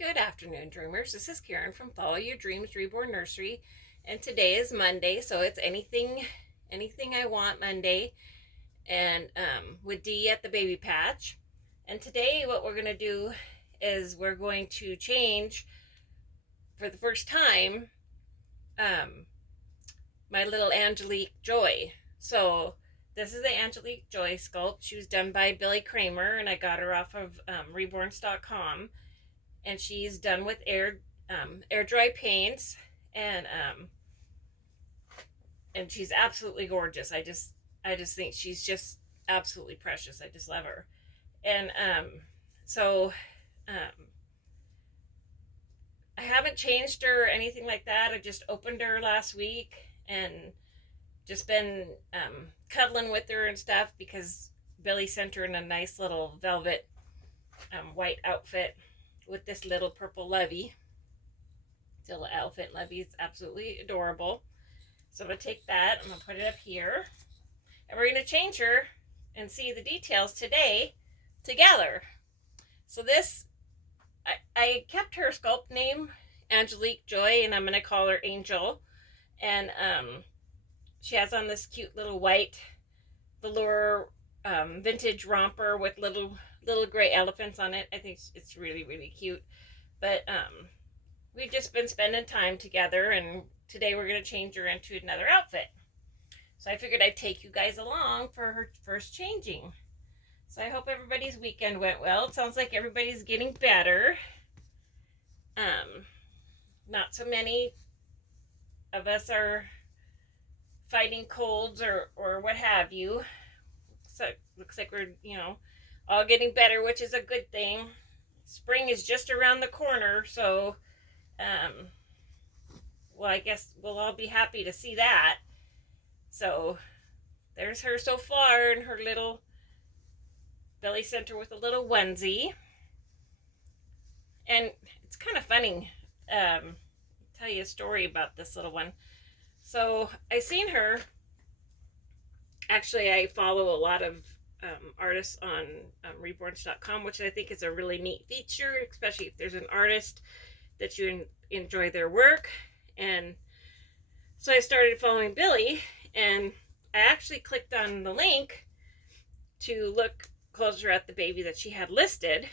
Good afternoon, dreamers. This is Karen from Follow Your Dreams Reborn Nursery, and today is Monday, so it's anything I want Monday, and with Dee at the baby patch. And today, what we're gonna do is we're going to change for the first time my little Angelique Joy. So this is the Angelique Joy sculpt. She was done by Billy Kramer, and I got her off of Reborns.com. And she's done with air dry paints, and she's absolutely gorgeous. I just think she's just absolutely precious. I just love her. And so I haven't changed her or anything like that. I just opened her last week and just been cuddling with her and stuff because Billy sent her in a nice little velvet white outfit with this little purple lovey. It's a little elephant lovey. It's absolutely adorable. So I'm going to take that. I'm going to put it up here. And we're going to change her and see the details today together. So this, I kept her sculpt name Angelique Joy, and I'm going to call her Angel. And she has on this cute little white velour vintage romper with little gray elephants on it. I think it's really, really cute. But we've just been spending time together, and today we're going to change her into another outfit. So I figured I'd take you guys along for her first changing. So I hope everybody's weekend went well. It sounds like everybody's getting better. Not so many of us are fighting colds or what have you. So it looks like we're, all getting better, which is a good thing. Spring is just around the corner, so well, I guess we'll all be happy to see that. So there's her so far in her little Billy center with a little onesie. And it's kind of funny. I'll tell you a story about this little one. So I seen her. Actually, I follow a lot of artists on Reborns.com, which I think is a really neat feature, especially if there's an artist that you enjoy their work. And so I started following Billy, and I actually clicked on the link to look closer at the baby that she had listed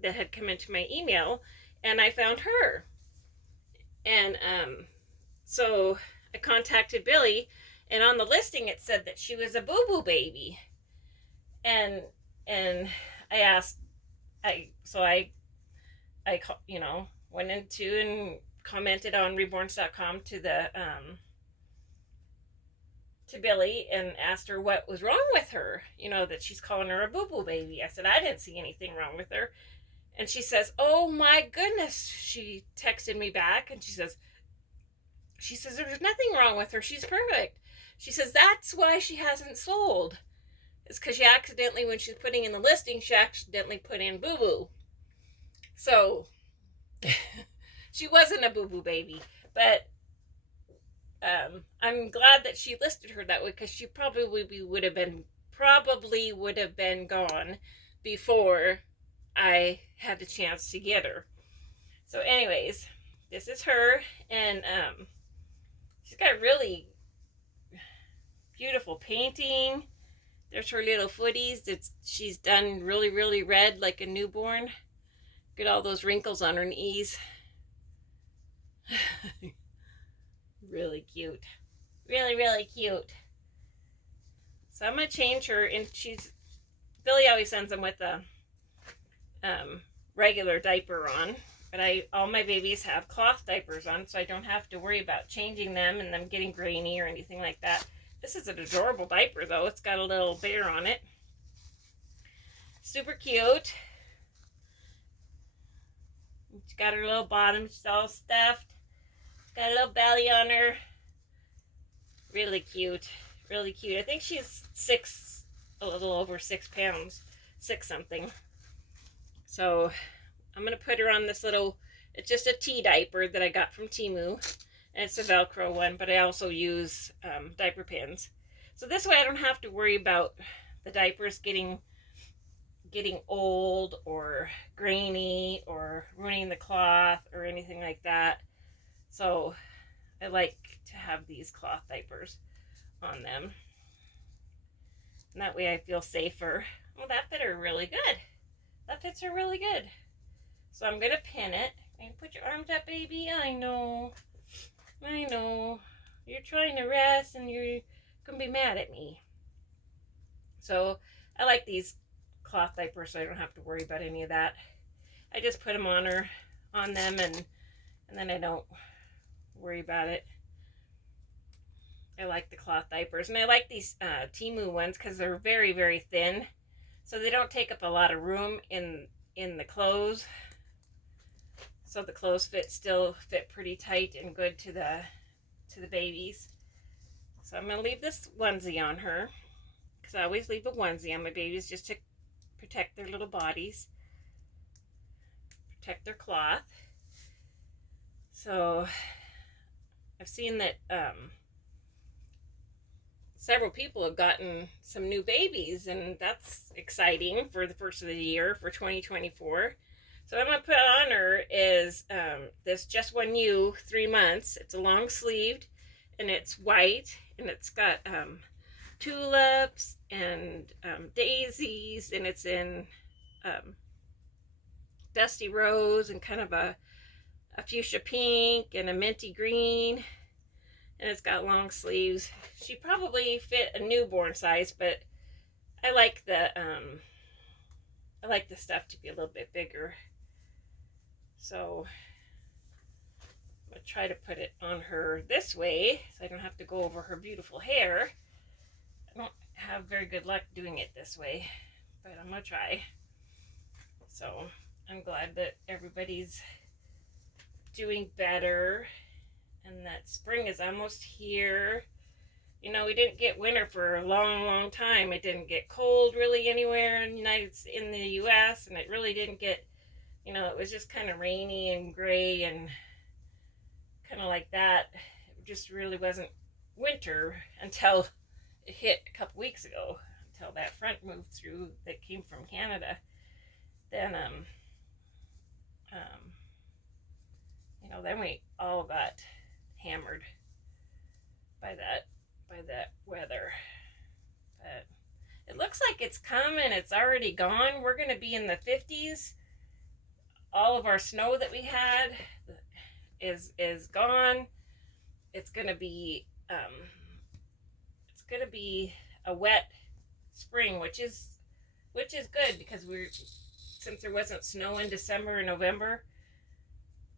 that had come into my email, and I found her. And so I contacted Billy, and on the listing it said that she was a boo-boo baby. And I asked, I went into and commented on Reborns.com to Billy and asked her what was wrong with her, that she's calling her a boo-boo baby. I said, I didn't see anything wrong with her. And she says, oh my goodness. She texted me back, and she says, there's nothing wrong with her. She's perfect. She says, that's why she hasn't sold. It's because she accidentally, when she's putting in the listing, she accidentally put in boo-boo. So she wasn't a boo-boo baby, but I'm glad that she listed her that way, because she probably would have been gone before I had the chance to get her. So anyways, this is her, and she's got really beautiful painting. There's her little footies that she's done really, really red like a newborn. Get all those wrinkles on her knees. Really cute. Really, really cute. So I'm going to change her, and Billy always sends them with a regular diaper on. But all my babies have cloth diapers on, so I don't have to worry about changing them and them getting grainy or anything like that. This is an adorable diaper, though. It's got a little bear on it. Super cute. She's got her little bottom. She's all stuffed. She's got a little belly on her. Really cute. Really cute. I think she's a little over 6 pounds. 6 something. So I'm going to put her on this little, it's just a tea diaper that I got from Temu. And it's a Velcro one, but I also use diaper pins. So this way I don't have to worry about the diapers getting old or grainy or or ruining the cloth or anything like that. So I like to have these cloth diapers on them. And that way I feel safer. Well, that fit her really good. That fits her really good. So I'm going to pin it. And put your arms up, baby. I know. I know. You're trying to rest and you're going to be mad at me. So I like these cloth diapers so I don't have to worry about any of that. I just put them on her, on them, and then I don't worry about it. I like the cloth diapers, and I like these Temu ones because they're very, very thin, so they don't take up a lot of room in the clothes. So the clothes still fit pretty tight and good to the babies. So I'm gonna leave this onesie on her because I always leave a onesie on my babies just to protect their little bodies, protect their cloth. So I've seen that several people have gotten some new babies, and that's exciting for the first of the year for 2024. So what I'm going to put on her is this Just One You 3 months. It's a long sleeved, and it's white, and it's got tulips and daisies, and it's in dusty rose and kind of a fuchsia pink and a minty green, and it's got long sleeves. She probably fit a newborn size, but I like the stuff to be a little bit bigger. So I'm gonna try to put it on her this way so I don't have to go over her beautiful hair. I don't have very good luck doing it this way, but I'm gonna try. So I'm glad that everybody's doing better and that spring is almost here. You know, we didn't get winter for a long, long time. It didn't get cold really anywhere in the U.S. and it really didn't get, you know, it was just kind of rainy and gray and kind of like that. It just really wasn't winter until it hit a couple weeks ago, until that front moved through that came from Canada. Then, you know, then we all got hammered by that weather. But it looks like it's coming. It's already gone. We're going to be in the 50s. All of our snow that we had is gone. It's going to be a wet spring, which is good because since there wasn't snow in December and November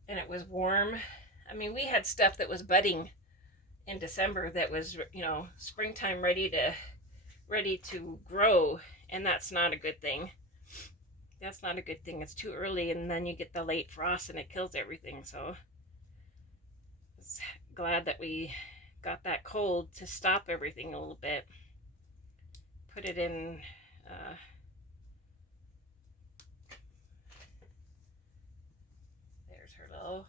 and it was warm. I mean, we had stuff that was budding in December that was, you know, springtime ready to grow, and that's not a good thing. That's not a good thing. It's too early, and then you get the late frost and it kills everything. So I'm glad that we got that cold to stop everything a little bit. Put it in there's her little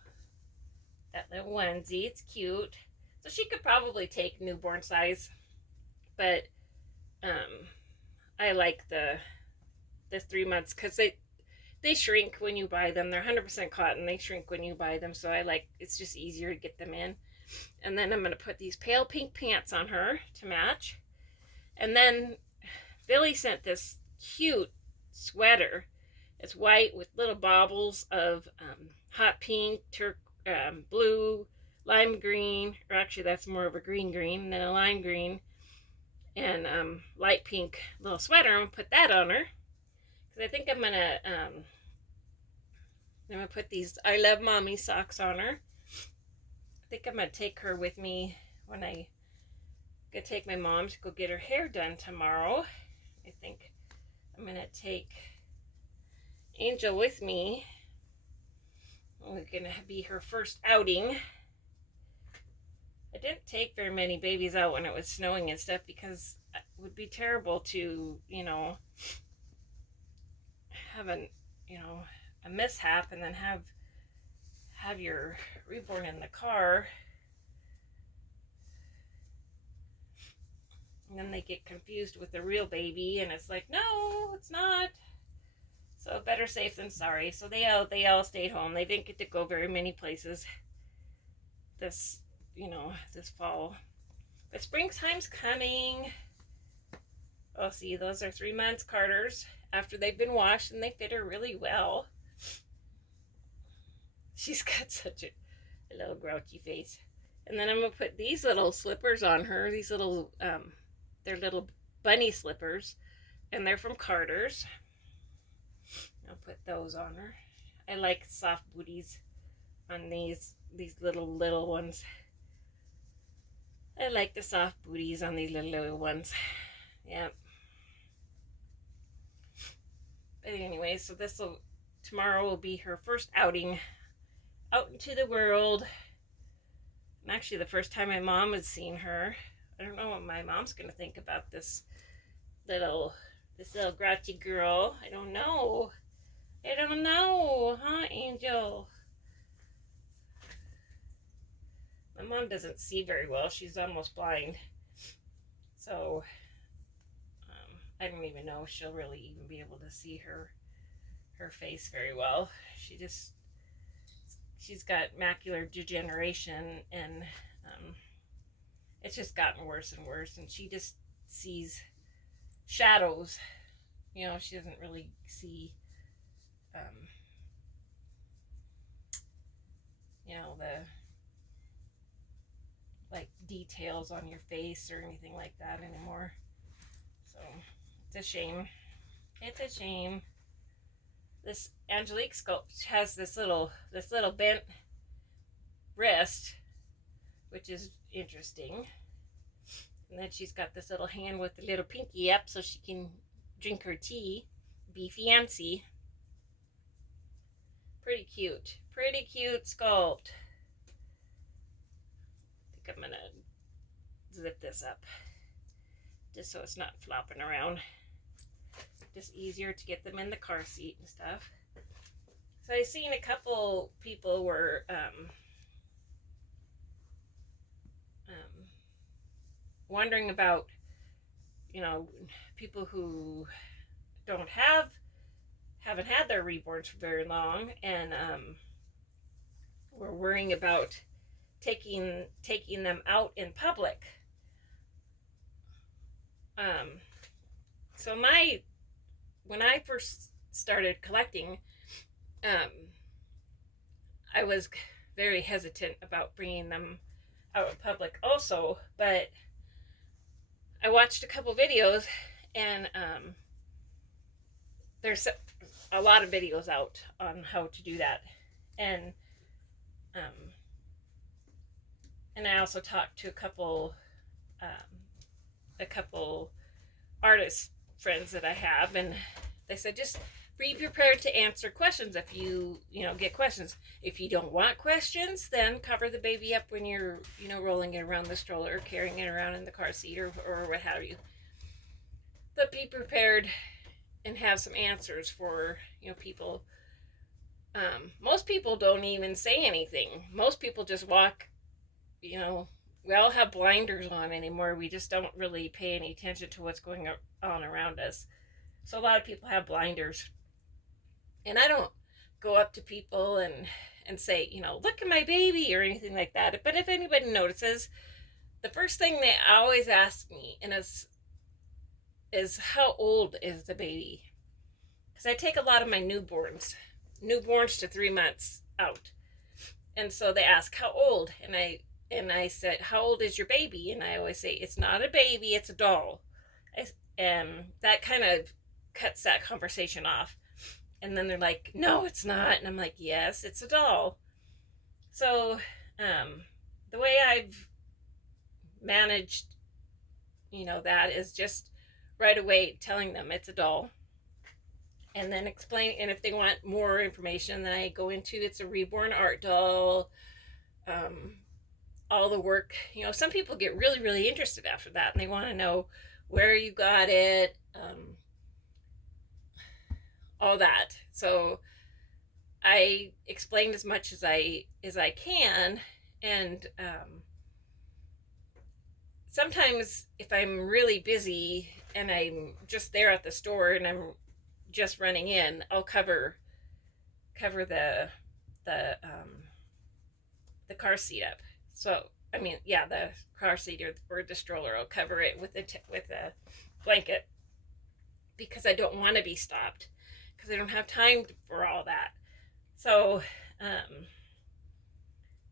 onesie. It's cute. So she could probably take newborn size, but I like the 3 months because they shrink when you buy them. They're 100% cotton. They shrink when you buy them, so it's just easier to get them in. And then I'm going to put these pale pink pants on her to match. And then Billy sent this cute sweater. It's white with little baubles of hot pink, blue, lime green, or actually that's more of a green, and then a lime green, and light pink little sweater. I'm going to put that on her. Because I think I'm going to put these I Love Mommy socks on her. I think I'm going to take her with me when I go take my mom to go get her hair done tomorrow. I think I'm going to take Angel with me. We're going to be her first outing. I didn't take very many babies out when it was snowing and stuff because it would be terrible to, you know, have a mishap and then have your reborn in the car, and then they get confused with the real baby and it's like, no, it's not. So better safe than sorry. So they all stayed home. They didn't get to go very many places this this fall. But springtime's coming. Oh, see, those are 3 months Carter's after they've been washed, and they fit her really well. She's got such a little grouchy face. And then I'm gonna put these little slippers on her. These little they're little bunny slippers, and they're from Carter's. I'll put those on her. I like soft booties on these little ones. I like the soft booties on these little ones. Yep. But anyway, so tomorrow will be her first outing out into the world. And actually the first time my mom has seen her. I don't know what my mom's gonna think about this little grouchy girl. I don't know, huh, Angel? My mom doesn't see very well. She's almost blind. So I don't even know if she'll really even be able to see her face very well. She's got macular degeneration, and it's just gotten worse and worse, and she just sees shadows. She doesn't really see the like details on your face or anything like that anymore. So it's a shame. It's a shame. This Angelique sculpt has this little bent wrist, which is interesting. And then she's got this little hand with the little pinky up so she can drink her tea, be fancy. Pretty cute sculpt. I think I'm gonna zip this up just so it's not flopping around. Just easier to get them in the car seat and stuff. So I've seen a couple people were wondering about people who haven't had their reborns for very long, and were worrying about taking them out in public. So when I first started collecting, I was very hesitant about bringing them out in public also, but I watched a couple videos, and there's a lot of videos out on how to do that, and I also talked to a couple artist friends that I have, and they said just be prepared to answer questions if you get questions. If you don't want questions, then cover the baby up when you're rolling it around the stroller, carrying it around in the car seat, or what have you. But be prepared and have some answers for people. Most people don't even say anything. Most people just walk. We all have blinders on anymore. We just don't really pay any attention to what's going on around us. So a lot of people have blinders. And I don't go up to people and say, look at my baby or anything like that. But if anybody notices, the first thing they always ask me is how old is the baby? Because I take a lot of my newborns to 3 months out. And so they ask how old, and I said, how old is your baby? And I always say, it's not a baby, it's a doll. And that kind of cuts that conversation off. And then they're like, no, it's not. And I'm like, yes, it's a doll. So the way I've managed, that is just right away telling them it's a doll. And then explain, and if they want more information, then I go into it's a reborn art doll. All the work, some people get really, really interested after that, and they want to know where you got it, all that. So I explained as much as I can, and sometimes if I'm really busy and I'm just there at the store and I'm just running in, I'll cover the car seat up. So I mean, yeah, the car seat or the stroller, I'll cover it with with a blanket because I don't want to be stopped because I don't have time for all that. So, um,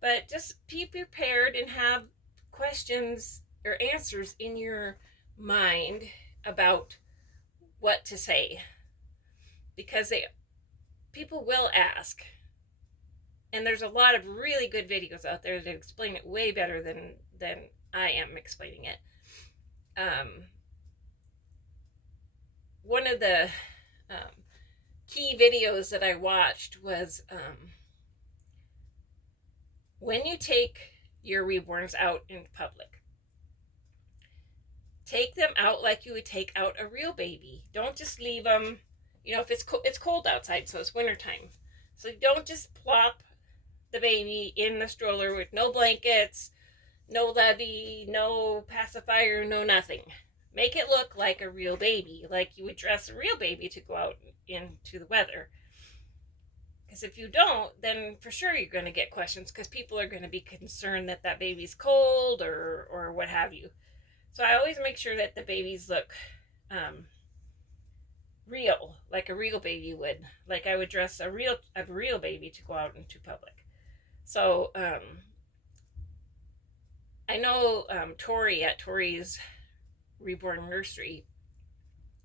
but just be prepared and have questions or answers in your mind about what to say because people will ask, and there's a lot of really good videos out there that explain it way better than I am explaining it. Um, One of the key videos that I watched was when you take your reborns out in public, take them out like you would take out a real baby. Don't just leave them. You know, if it's cold outside, so it's wintertime. So don't just plop the baby in the stroller with no blankets, no levy, no pacifier, no nothing. Make it look like a real baby, like you would dress a real baby to go out into the weather. Because if you don't, then for sure you're going to get questions because people are going to be concerned that that baby's cold or what have you. So I always make sure that the babies look real, like a real baby would. Like I would dress a real baby to go out into public. So I know Tori at Tori's Reborn Nursery,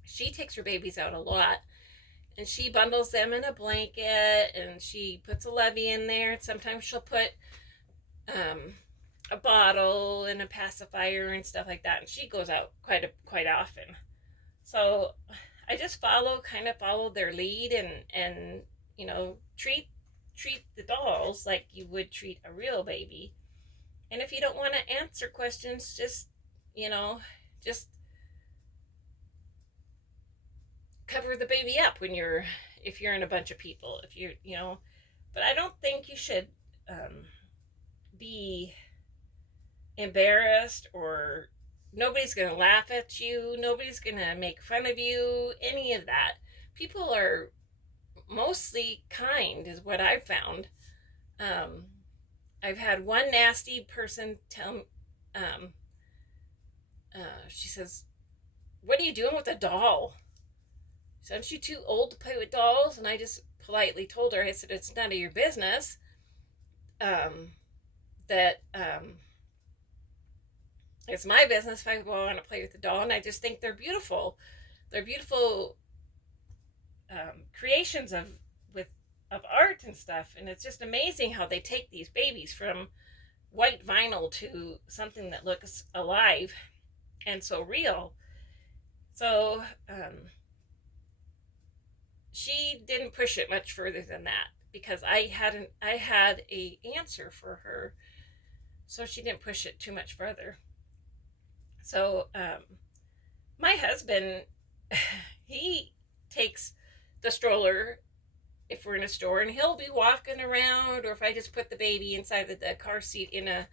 she takes her babies out a lot, and she bundles them in a blanket, and she puts a levy in there. And sometimes she'll put a bottle and a pacifier and stuff like that, and she goes out quite often. So I just kind of follow their lead, and you know, treat the dolls like you would treat a real baby. And if you don't want to answer questions, just you know, just cover the baby up when if you're in a bunch of people. If you know, but I don't think you should be embarrassed, or nobody's going to laugh at you, nobody's going to make fun of you, any of that. People are mostly kind is what I've found. I've had one nasty person tell she says, what are you doing with a doll? She said, aren't you too old to play with dolls? And I just politely told her, I said, it's none of your business. That it's my business if I want to play with the doll, and I just think they're beautiful. They're beautiful creations of art and stuff, and it's just amazing how they take these babies from white vinyl to something that looks alive and so real. So she didn't push it much further than that because I had a answer for her, so she didn't push it too much further. So my husband, he takes the stroller if we're in a store, and he'll be walking around, or if I just put the baby inside of the car seat in a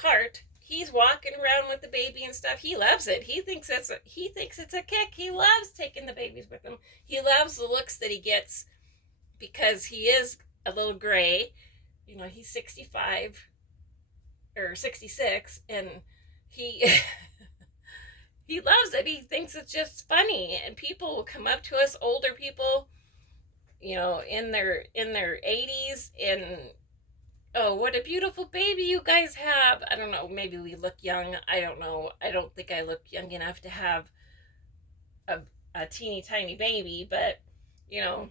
cart, he's walking around with the baby and stuff. He loves it. He thinks it's a kick. He loves taking the babies with him. He loves the looks that he gets because he is a little gray. You know, he's 65 or 66, and he he loves it. He thinks it's just funny, and people will come up to us, older people, you know, in their 80s, and oh, what a beautiful baby you guys have. I don't know, maybe we look young. I don't know. I don't think I look young enough to have a teeny tiny baby, but you know,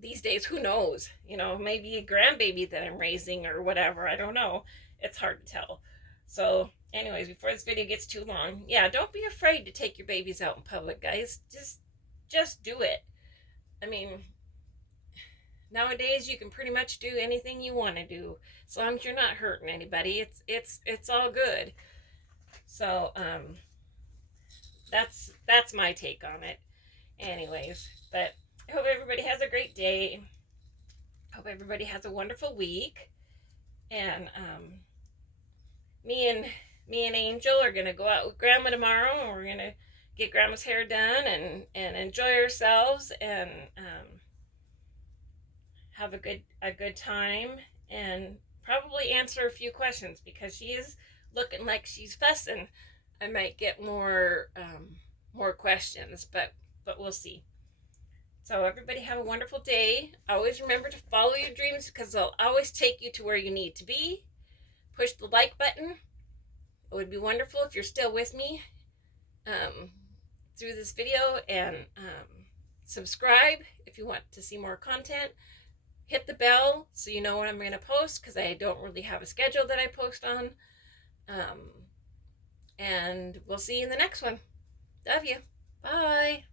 these days, who knows? You know, maybe a grandbaby that I'm raising or whatever. I don't know. It's hard to tell. So anyways, before this video gets too long, yeah, don't be afraid to take your babies out in public, guys. Just do it. I mean, nowadays you can pretty much do anything you want to do as long as you're not hurting anybody. It's all good. So that's my take on it. Anyways, but I hope everybody has a great day. Hope everybody has a wonderful week. And me and Angel are gonna go out with Grandma tomorrow, and we're gonna get grandma's hair done and enjoy ourselves and have a good time and probably answer a few questions because she is looking like she's fussing. I might get more questions, but we'll see. So everybody have a wonderful day. Always remember to follow your dreams because they'll always take you to where you need to be. Push the like button. It would be wonderful if you're still with me through this video, and subscribe if you want to see more content. Hit the bell so you know when I'm going to post because I don't really have a schedule that I post on. And we'll see you in the next one. Love you. Bye.